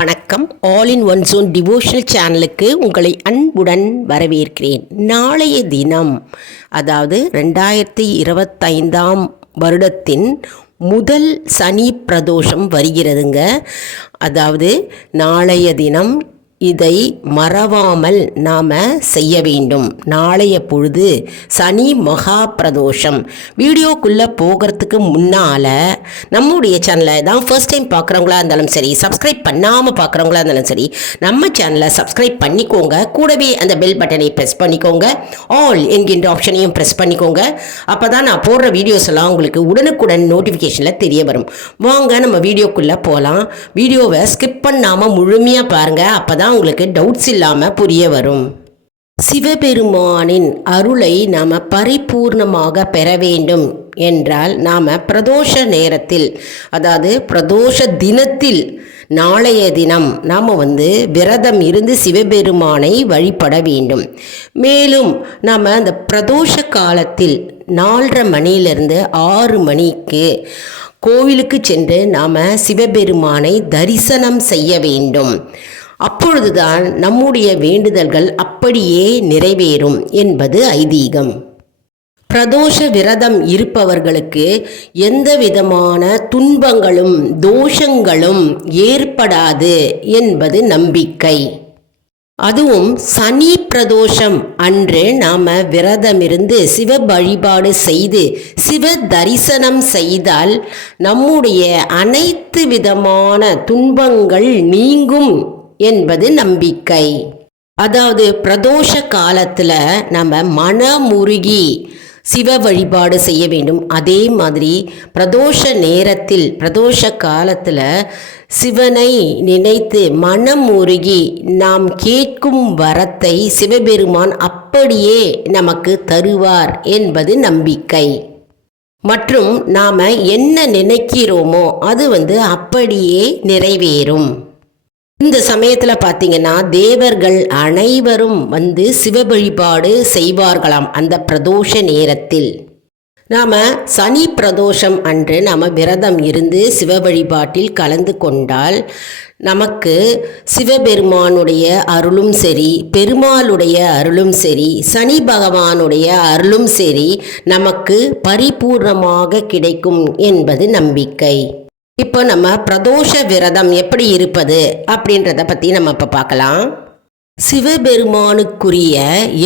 வணக்கம். All in one zone devotional சேனலுக்கு உங்களை அன்புடன் வரவேற்கிறேன். நாளைய தினம் அதாவது ரெண்டாயிரத்தி இருபத்தைந்தாம் வருடத்தின் முதல் சனி பிரதோஷம் வருகிறதுங்க. அதாவது நாளைய தினம் இதை மறவாமல் நாம் செய்ய வேண்டும். நாளைய பொழுது சனி மகா பிரதோஷம். வீடியோக்குள்ளே போகிறதுக்கு முன்னால் நம்முடைய சேனலை தான் ஃபர்ஸ்ட் டைம் பார்க்குறவங்களா இருந்தாலும் சரி சப்ஸ்கிரைப் பண்ணாமல் பார்க்குறவங்களா இருந்தாலும் சரி நம்ம சேனலை சப்ஸ்கிரைப் பண்ணிக்கோங்க. கூடவே அந்த பெல் பட்டனை ப்ரெஸ் பண்ணிக்கோங்க. ஆல் என்கின்ற ஆப்ஷனையும் ப்ரெஸ் பண்ணிக்கோங்க. அப்போ தான் நான் போடுற வீடியோஸ் எல்லாம் உங்களுக்கு உடனுக்குடன் நோட்டிஃபிகேஷனில் தெரிய வரும். வாங்க நம்ம வீடியோக்குள்ளே போகலாம் வீடியோவை ஸ்கிப் பண்ணாமல் முழுமையாக பாருங்கள் அப்போ தான் உங்களுக்கு டவுட்ஸ் இல்லாமல் புரிய வரும். சிவபெருமானின் அருளை நாம் பரிபூர்ணமாக பெற வேண்டும் என்றால் நாம் பிரதோஷ நேரத்தில் அதாவது பிரதோஷ தினத்தில் நாளைய தினம் நாம் வந்து விரதம் இருந்து சிவபெருமானை வழிபட வேண்டும். மேலும் நாம் அந்த பிரதோஷ காலத்தில் நாலரை மணியிலிருந்து ஆறு மணிக்கு கோவிலுக்கு சென்று நாம் சிவபெருமானை தரிசனம் செய்ய வேண்டும். அப்பொழுதுதான் நம்முடைய வேண்டுதல்கள் அப்படியே நிறைவேறும் என்பது ஐதீகம். பிரதோஷ விரதம் இருப்பவர்களுக்கு எந்த விதமான துன்பங்களும் தோஷங்களும் ஏற்படாது என்பது நம்பிக்கை. அதுவும் சனி பிரதோஷம் அன்று நாம் விரதமிருந்து சிவ வழிபாடு செய்து சிவ தரிசனம் செய்தால் நம்முடைய அனைத்து விதமான துன்பங்கள் நீங்கும் என்பது நம்பிக்கை. அதாவது பிரதோஷ காலத்தில் நம்ம மனமுருகி சிவ வழிபாடு செய்ய வேண்டும். அதே மாதிரி பிரதோஷ நேரத்தில் பிரதோஷ காலத்தில் சிவனை நினைத்து மனம் உருகி நாம் கேட்கும் வரத்தை சிவபெருமான் அப்படியே நமக்கு தருவார் என்பது நம்பிக்கை. மற்றும் நாம் என்ன நினைக்கிறோமோ அது வந்து அப்படியே நிறைவேறும். இந்த சமயத்தில் பார்த்தீங்கன்னா தேவர்கள் அனைவரும் வந்து சிவ வழிபாடு செய்வார்களாம் அந்த பிரதோஷ நேரத்தில். நாம் சனி பிரதோஷம் அன்று நாம் விரதம் இருந்து சிவ வழிபாட்டில் கலந்து கொண்டால் நமக்கு சிவபெருமானுடைய அருளும் சரி பெருமாளுடைய அருளும் சரி சனி பகவானுடைய அருளும் சரி நமக்கு பரிபூர்ணமாக கிடைக்கும் என்பது நம்பிக்கை. இப்போ நம்ம பிரதோஷ விரதம் எப்படி இருப்பது அப்படின்றத பற்றி நம்ம இப்போ பார்க்கலாம். சிவபெருமானுக்குரிய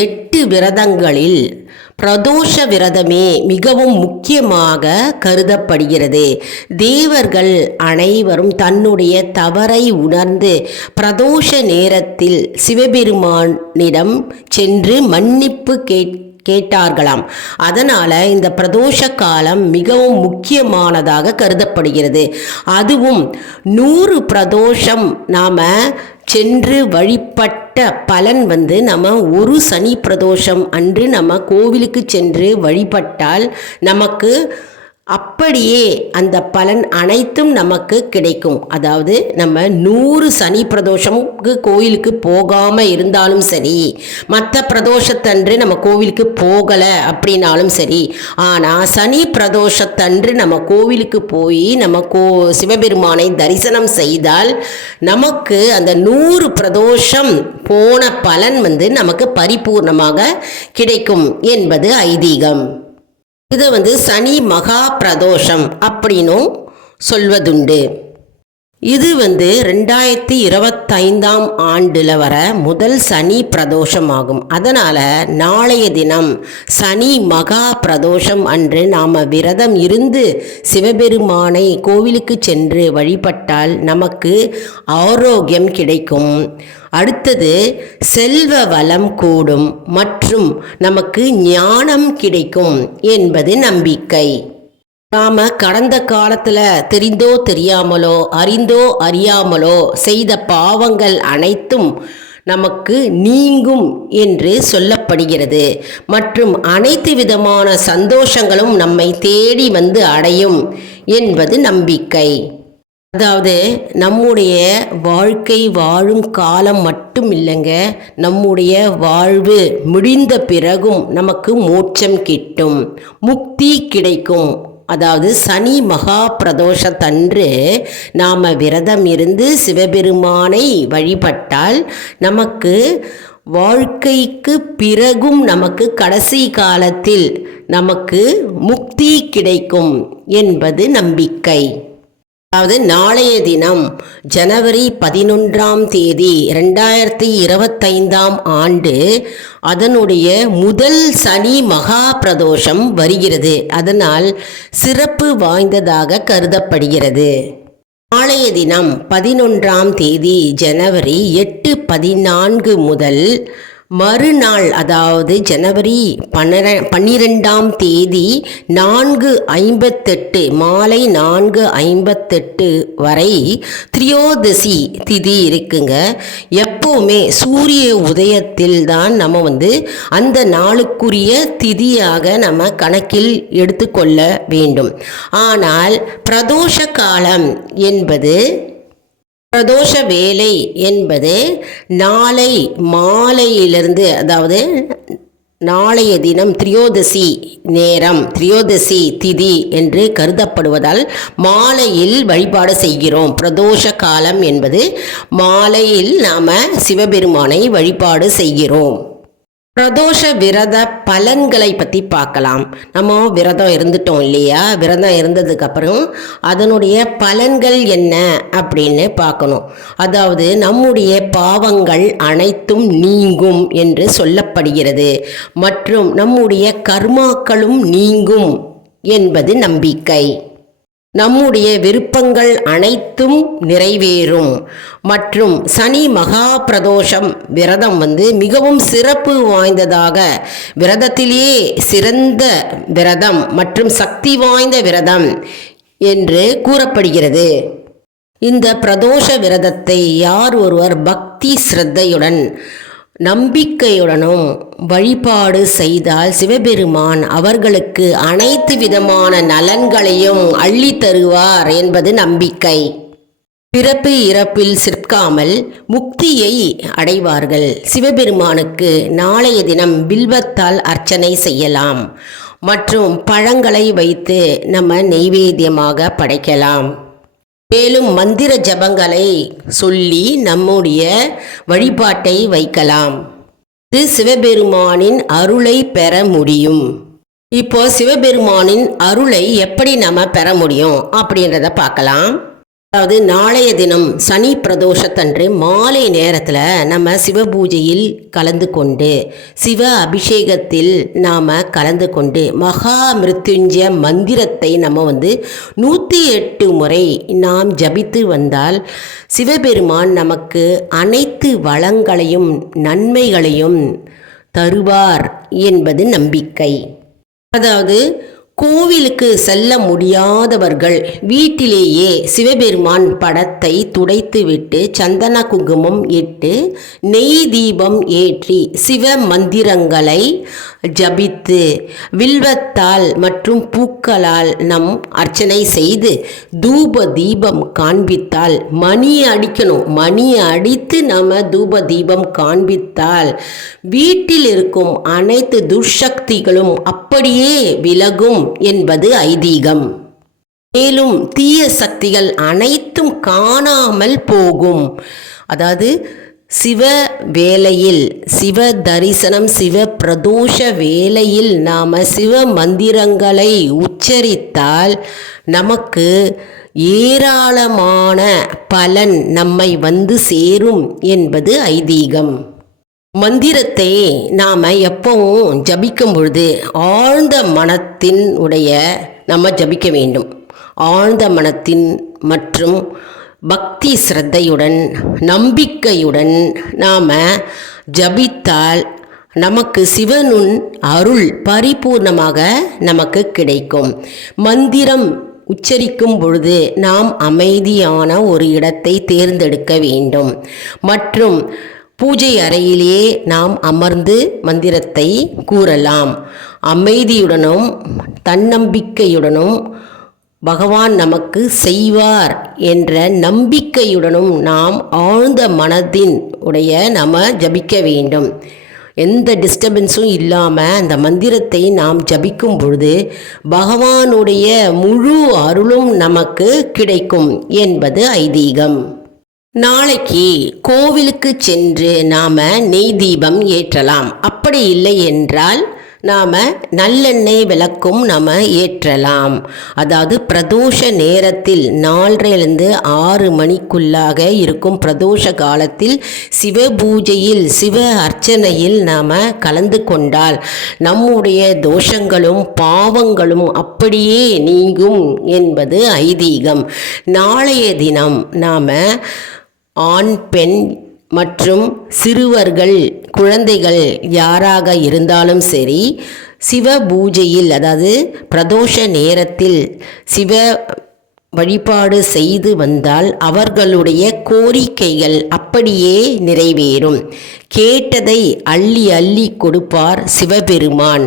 எட்டு விரதங்களில் பிரதோஷ விரதமே மிகவும் முக்கியமாக கருதப்படுகிறது. தேவர்கள் அனைவரும் தன்னுடைய தவறை உணர்ந்து பிரதோஷ நேரத்தில் சிவபெருமானிடம் சென்று மன்னிப்பு கேட் கேட்டார்களாம். அதனால் இந்த பிரதோஷ காலம் மிகவும் முக்கியமானதாக கருதப்படுகிறது. அதுவும் நூறு பிரதோஷம் நாம் சென்று வழிபட்ட பலன் வந்து நம்ம ஒரு சனி பிரதோஷம் அன்று நம்ம கோவிலுக்கு சென்று வழிபட்டால் நமக்கு அப்படியே அந்த பலன் அனைத்தும் நமக்கு கிடைக்கும். அதாவது நம்ம நூறு சனி பிரதோஷமுக்கு கோயிலுக்கு போகாமல் இருந்தாலும் சரி மற்ற பிரதோஷத்தன்று நம்ம கோவிலுக்கு போகலை அப்படின்னாலும் சரி ஆனால் சனி பிரதோஷத்தன்று நம்ம கோவிலுக்கு போய் நம்ம கோ சிவபெருமானை தரிசனம் செய்தால் நமக்கு அந்த நூறு பிரதோஷம் போன பலன் வந்து நமக்கு பரிபூர்ணமாக கிடைக்கும் என்பது ஐதீகம். இது வந்து சனி மகா பிரதோஷம் அப்படின்னும் சொல்வதுண்டு. இது வந்து ரெண்டாயிரத்தி இருபத்தைந்தாம் ஆண்டில் வர முதல் சனி பிரதோஷம் ஆகும் அதனால் நாளைய தினம் சனி மகா பிரதோஷம் அன்று நாம் விரதம் இருந்து சிவபெருமானை கோவிலுக்கு சென்று வழிபட்டால் நமக்கு ஆரோக்கியம் கிடைக்கும். அடுத்தது செல்வ வளம் கூடும் மற்றும் நமக்கு ஞானம் கிடைக்கும் என்பது நம்பிக்கை. நாம் கடந்த காலத்தில் தெரிந்தோ தெரியாமலோ அறிந்தோ அறியாமலோ செய்த பாவங்கள் அனைத்தும் நமக்கு நீங்கும் என்று சொல்லப்படுகிறது. மற்றும் அனைத்து விதமான சந்தோஷங்களும் நம்மை தேடி வந்து அடையும் என்பது நம்பிக்கை. அதாவது நம்முடைய வாழ்க்கை வாழும் காலம் மட்டும் இல்லைங்க நம்முடைய வாழ்வு முடிந்த பிறகும் நமக்கு மோட்சம் கிட்டும் முக்தி கிடைக்கும். அதாவது சனி மகா பிரதோஷத்தன்று நாம் விரதம் இருந்து சிவபெருமானை வழிபட்டால் நமக்கு வாழ்க்கைக்கு பிறகும் நமக்கு கடைசி காலத்தில் நமக்கு முக்தி கிடைக்கும் என்பது நம்பிக்கை. அதாவது நாளைய தினம் ஜனவரி பதினொன்றாம் தேதி ரெண்டாயிரத்தி இருபத்தைந்தாம் ஆண்டு அதனுடைய முதல் சனி மகா பிரதோஷம் வருகிறது. அதனால் சிறப்பு வாய்ந்ததாக கருதப்படுகிறது. நாளைய தினம் பதினொன்றாம் தேதி ஜனவரி எட்டு பதினான்கு முதல் மறுநாள் அதாவது ஜனவரி பன்னெ பன்னிரெண்டாம் தேதி நான்கு ஐம்பத்தெட்டு மாலை நான்கு ஐம்பத்தெட்டு வரை திரியோதசி திதி இருக்குங்க. எப்போவுமே சூரிய உதயத்தில் தான் நம்ம வந்து அந்த நாளுக்குரிய திதியாக நம்ம கணக்கில் எடுத்துக்கொள்ள வேண்டும். ஆனால் பிரதோஷ காலம் என்பது பிரதோஷ வேலை என்பது நாளை மாலையிலிருந்து அதாவது நாளைய தினம் திரியோதசி நேரம் திரியோதசி திதி என்று கருதப்படுவதால் மாலையில் வழிபாடு செய்கிறோம். பிரதோஷ காலம் என்பது மாலையில் நாம் சிவபெருமானை வழிபாடு செய்கிறோம். பிரதோஷ விரத பலன்களை பற்றி பார்க்கலாம். நம்ம விரதம் இருந்துட்டோம் இல்லையா? விரதம் இருந்ததுக்கப்புறம் அதனுடைய பலன்கள் என்ன அப்படின்னு பார்க்கணும். அதாவது நம்முடைய பாவங்கள் அனைத்தும் நீங்கும் என்று சொல்லப்படுகிறது. மற்றும் நம்முடைய கர்மாக்களும் நீங்கும் என்பது நம்பிக்கை. நம்முடைய விருப்பங்கள் அனைத்தும் நிறைவேறும். மற்றும் சனி மகா பிரதோஷம் விரதம் வந்து மிகவும் சிறப்பு வாய்ந்ததாக விரதத்திலேயே சிறந்த விரதம் மற்றும் சக்தி வாய்ந்த விரதம் என்று கூறப்படுகிறது. இந்த பிரதோஷ விரதத்தை யார் ஒருவர் பக்தி சிரத்தையுடன் நம்பிக்கையுடனும் வழிபாடு செய்தால் சிவபெருமான் அவர்களுக்கு அனைத்து விதமான நலன்களையும் அள்ளி தருவார் என்பது நம்பிக்கை. பிறப்பு இறப்பில் சிற்காமல் முக்தியை அடைவார்கள். சிவபெருமானுக்கு நாளைய தினம் பில்வத்தால் அர்ச்சனை செய்யலாம். மற்றும் பழங்களை வைத்து நம்ம நெய்வேத்தியமாக படைக்கலாம். மேலும் மந்திர ஜபங்களை சொல்லி நம்முடைய வழிபாட்டை வைக்கலாம். இது சிவபெருமானின் அருளை பெற முடியும். இப்போ சிவபெருமானின் அருளை எப்படி நம்ம பெற முடியும் அப்படின்றத பார்க்கலாம். அதாவது நாளைய தினம் சனி பிரதோஷத்தன்று மாலை நேரத்தில் நம்ம சிவ பூஜையில் கலந்து கொண்டு சிவ அபிஷேகத்தில் நாம் கலந்து கொண்டு மகா மிருத்யுஞ்ச மந்திரத்தை நம்ம வந்து நூற்றி எட்டு முறை நாம் ஜபித்து வந்தால் சிவபெருமான் நமக்கு அனைத்து வளங்களையும் நன்மைகளையும் தருவார் என்பது நம்பிக்கை. அதாவது கோவிலுக்கு செல்ல முடியாதவர்கள் வீட்டிலேயே சிவபெருமான் படத்தை துடைத்துவிட்டு சந்தன குங்குமம் இட்டு நெய் தீபம் ஏற்றி சிவ மந்திரங்களை ஜபித்து வில்வத்தால் மற்றும் பூக்களால் நம் அர்ச்சனை செய்து தூப தீபம் காண்பித்தால் மணி அடிக்கணும். மணி அடித்து நம்ம தூப தீபம் காண்பித்தால் வீட்டில் இருக்கும் அனைத்து துர்சக்திகளும் அப்படியே விலகும் என்பது ஐதீகம். மேலும் தீய சக்திகள் அனைத்தும் காணாமல் போகும். அதாவது சிவ வேலையில் சிவ தரிசனம் சிவ பிரதோஷ வேலையில் நாம் சிவ மந்திரங்களை உச்சரித்தால் நமக்கு ஏராளமான பலன் நம்மை வந்து சேரும் என்பது ஐதீகம். மந்திரத்தை நாம் எப்பவும் ஜபிக்கும் பொழுது ஆழ்ந்த மனத்தின் உடைய நம்ம ஜபிக்க வேண்டும். ஆழ்ந்த மனத்தின் மற்றும் பக்தி சிரத்தையுடன் நம்பிக்கையுடன் நாம் ஜபித்தால் நமக்கு சிவனுன் அருள் பரிபூர்ணமாக நமக்கு கிடைக்கும். மந்திரம் உச்சரிக்கும் பொழுது நாம் அமைதியான ஒரு இடத்தை தேர்ந்தெடுக்க வேண்டும். மற்றும் பூஜை அறையிலேயே நாம் அமர்ந்து மந்திரத்தை கூறலாம். அமைதியுடனும் தன்னம்பிக்கையுடனும் பகவான் நமக்கு செய்வார் என்ற நம்பிக்கையுடனும் நாம் ஆழ்ந்த மனதின் உடைய நம்ம ஜபிக்க வேண்டும். எந்த டிஸ்டர்பன்ஸும் இல்லாமல் அந்த மந்திரத்தை நாம் ஜபிக்கும் பொழுது பகவானுடைய முழு அருளும் நமக்கு கிடைக்கும் என்பது ஐதீகம். நாளைக்கு கோவிலுக்கு சென்று நாம் நெய் தீபம் ஏற்றலாம். அப்படி இல்லை என்றால் நாம் நல்லெண்ணெய் விளக்கும் நம்ம ஏற்றலாம். அதாவது பிரதோஷ நேரத்தில் நாலரைலேருந்து ஆறு மணிக்குள்ளாக இருக்கும் பிரதோஷ காலத்தில் சிவ பூஜையில் சிவ அர்ச்சனையில் நாம் கலந்து கொண்டால் நம்முடைய தோஷங்களும் பாவங்களும் அப்படியே நீங்கும் என்பது ஐதீகம். நாளைய தினம் நாம் ஆண் பெண் மற்றும் சிறுவர்கள் குழந்தைகள் யாராக இருந்தாலும் சரி சிவ பூஜையில் அதாவது பிரதோஷ நேரத்தில் சிவ வழிபாடு செய்து வந்தால் அவர்களுடைய கோரிக்கைகள் அப்படியே நிறைவேறும். கேட்டதை அள்ளி அள்ளி கொடுப்பார் சிவபெருமான்.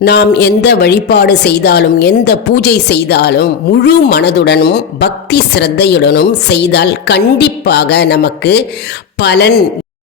நாம் எந்த வழிபாடு செய்தாலும் எந்த பூஜை செய்தாலும் முழு மனதுடனும் பக்தி சிரத்தையுடனும் செய்தால் கண்டிப்பாக நமக்கு பலன்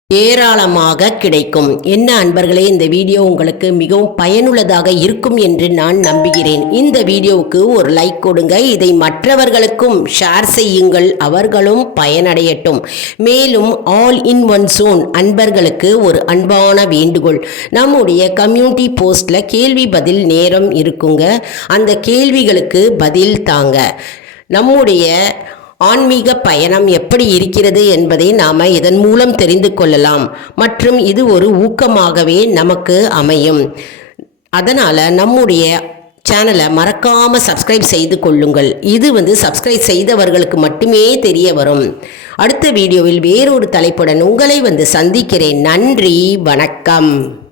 ஏராளமாக கிடைக்கும். என்ன அன்பர்களே இந்த வீடியோ உங்களுக்கு மிகவும் பயனுள்ளதாக இருக்கும் என்று நான் நம்புகிறேன். இந்த வீடியோவுக்கு ஒரு லைக் கொடுங்க. இதை மற்றவர்களுக்கும் ஷேர் செய்யுங்கள். அவர்களும் பயனடையட்டும். மேலும் ஆல் இன் ஒன் சோன் அன்பர்களுக்கு ஒரு அன்பான வேண்டுகோள். நம்முடைய கம்யூனிட்டி போஸ்டில் கேள்வி பதில் நேரம் இருக்குங்க. அந்த கேள்விகளுக்கு பதில் தாங்க. நம்முடைய ஆன்மீக பயணம் எப்படி இருக்கிறது என்பதை நாம் இதன் மூலம் தெரிந்து கொள்ளலாம். மற்றும் இது ஒரு ஊக்கமாகவே நமக்கு அமையும். அதனால் நம்முடைய சேனலை மறக்காமல் சப்ஸ்கிரைப் செய்து கொள்ளுங்கள். இது வந்து சப்ஸ்கிரைப் செய்தவர்களுக்கு மட்டுமே தெரிய வரும். அடுத்த வீடியோவில் வேறொரு தலைப்புடன் உங்களை வந்து சந்திக்கிறேன். நன்றி வணக்கம்.